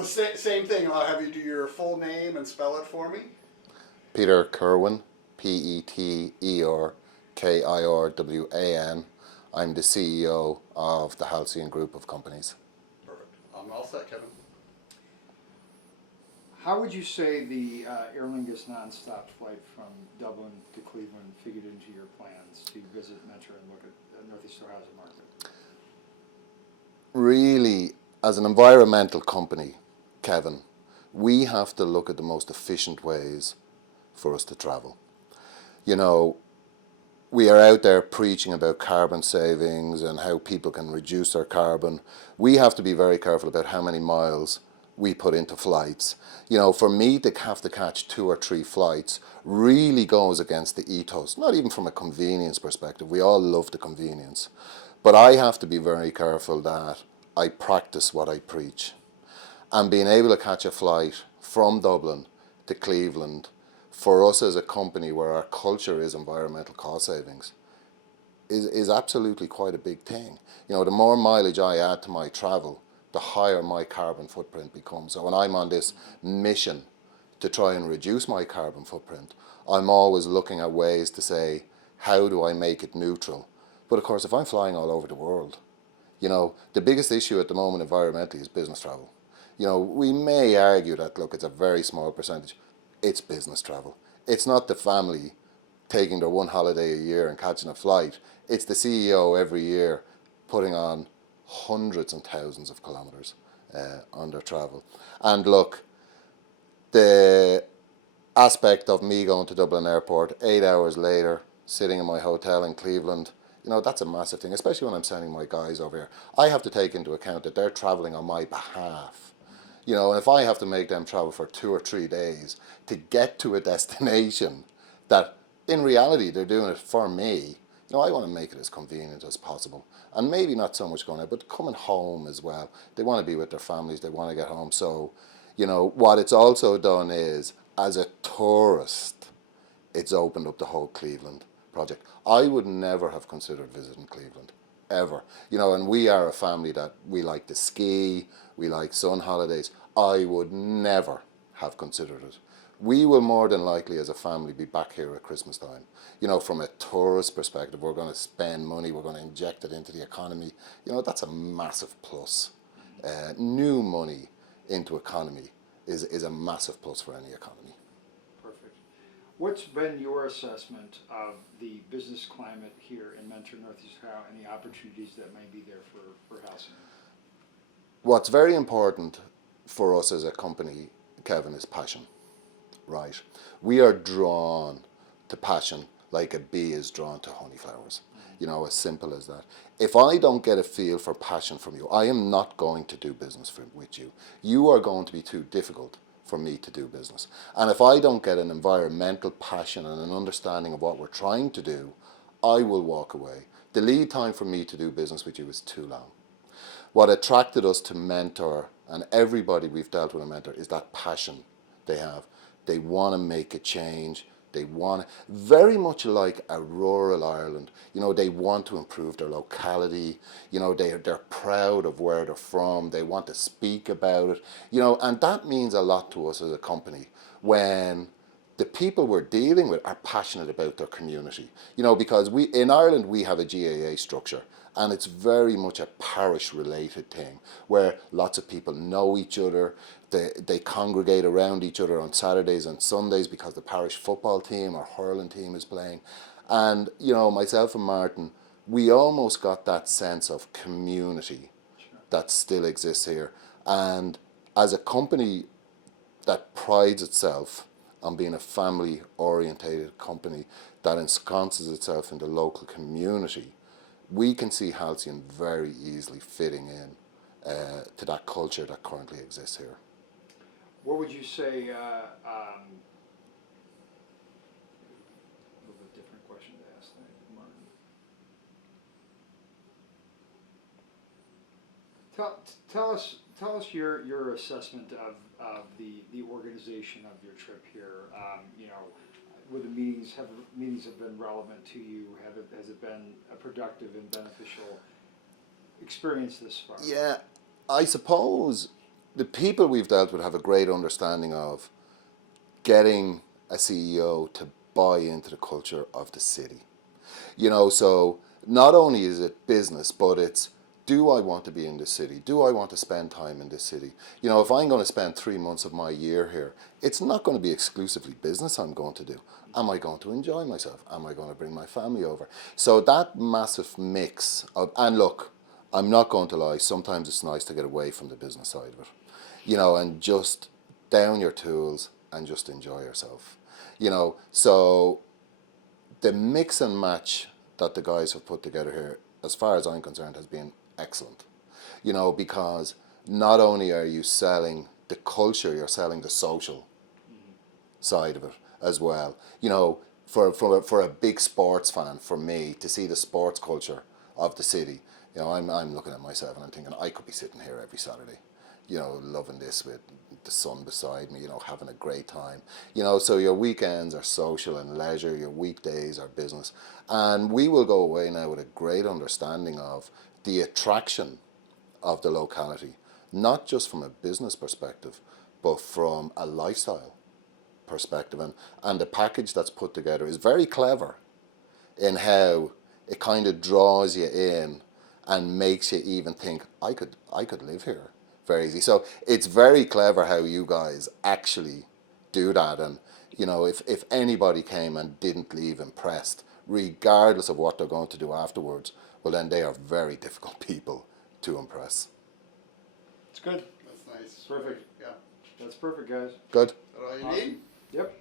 Same thing. I'll have you do your full name and spell it for me. Peter Kirwan, Peterkirwan. I'm the CEO of the Halcyon group of companies. Perfect. I'm all set, Kevin. How would you say the Aer Lingus nonstop flight from Dublin to Cleveland figured into your plans to visit Mentor and look at the Northeast Ohio housing market? Really, as an environmental company, Kevin, we have to look at the most efficient ways for us to travel. You know, we are out there preaching about carbon savings and how people can reduce their carbon. We have to be very careful about how many miles we put into flights. You know, for me to have to catch 2 or 3 flights really goes against the ethos, not even from a convenience perspective. We all love the convenience. But I have to be very careful that I practice what I preach. And being able to catch a flight from Dublin to Cleveland, for us as a company where our culture is environmental cost savings, is absolutely quite a big thing. You know, the more mileage I add to my travel, the higher my carbon footprint becomes. So when I'm on this mission to try and reduce my carbon footprint, I'm always looking at ways to say, how do I make it neutral? But of course, if I'm flying all over the world, you know, the biggest issue at the moment environmentally is business travel. You know, we may argue that, look, it's a very small percentage. It's business travel. It's not the family taking their one holiday a year and catching a flight. It's the CEO every year putting on hundreds and thousands of kilometres on their travel. And look, the aspect of me going to Dublin Airport 8 hours later, sitting in my hotel in Cleveland, you know, that's a massive thing, especially when I'm sending my guys over here. I have to take into account that they're travelling on my behalf. You know, and if I have to make them travel for 2 or 3 days to get to a destination that in reality they're doing it for me, you know, I want to make it as convenient as possible. And maybe not so much going out, but coming home as well. They want to be with their families, they want to get home. So, you know, what it's also done is, as a tourist, it's opened up the whole Cleveland project. I would never have considered visiting Cleveland, ever. You know, and we are a family that we like to ski, we like sun holidays. I would never have considered it. We will more than likely as a family be back here at Christmas time. You know, from a tourist perspective, we're going to spend money, we're going to inject it into the economy. You know, that's a massive plus. New money into economy is a massive plus for any economy. Perfect. What's been your assessment of the business climate here in Mentor, Northeast Ohio, and the opportunities that may be there for Halcyon? What's very important for us as a company, Kevin, is passion. Right. We are drawn to passion like a bee is drawn to honey flowers. You know, as simple as that. If I don't get a feel for passion from you, I am not going to do business with you. You are going to be too difficult for me to do business. And if I don't get an environmental passion and an understanding of what we're trying to do, I will walk away. The lead time for me to do business with you is too long. What attracted us to Mentor, and everybody we've dealt with a Mentor, is that passion they have. They want to make a change. They want, very much like a rural Ireland, you know, they want to improve their locality. You know, they're proud of where they're from. They want to speak about it. You know, and that means a lot to us as a company when the people we're dealing with are passionate about their community. You know, because in Ireland we have a GAA structure, and it's very much a parish related thing where lots of people know each other. They congregate around each other on Saturdays and Sundays because the parish football team or hurling team is playing. And, you know, myself and Martin, we almost got that sense of community that still exists here. And as a company that prides itself on being a family-orientated company that ensconces itself in the local community, we can see Halcyon very easily fitting in to that culture that currently exists here. What would you say, a little bit different question to ask than Martin. Tell us your assessment of the organization of your trip here. You know, were the meetings have been relevant to you? Has it been a productive and beneficial experience this far? Yeah, I suppose the people we've dealt with have a great understanding of getting a CEO to buy into the culture of the city. You know, so not only is it business, but it's, do I want to be in this city? Do I want to spend time in this city? You know, if I'm going to spend 3 months of my year here, it's not going to be exclusively business I'm going to do. Am I going to enjoy myself? Am I going to bring my family over? So that massive mix of, and look, I'm not going to lie, sometimes it's nice to get away from the business side of it, you know, and just down your tools and just enjoy yourself. You know, so the mix and match that the guys have put together here, as far as I'm concerned, has been excellent. You know, because not only are you selling the culture, you're selling the social side of it as well. You know, for a big sports fan, for me, to see the sports culture of the city, you know, I'm looking at myself and I'm thinking I could be sitting here every Saturday, you know, loving this with the sun beside me, you know, having a great time. You know, so your weekends are social and leisure, your weekdays are business. And we will go away now with a great understanding of the attraction of the locality, not just from a business perspective, but from a lifestyle perspective. And the package that's put together is very clever in how it kind of draws you in and makes you even think, I could live here very easy. So it's very clever how you guys actually do that. And you know, if anybody came and didn't leave impressed, regardless of what they're going to do afterwards, well then they are very difficult people to impress. It's good. That's nice. Perfect. Yeah. That's perfect, guys. Good. Is that all you need? Yep.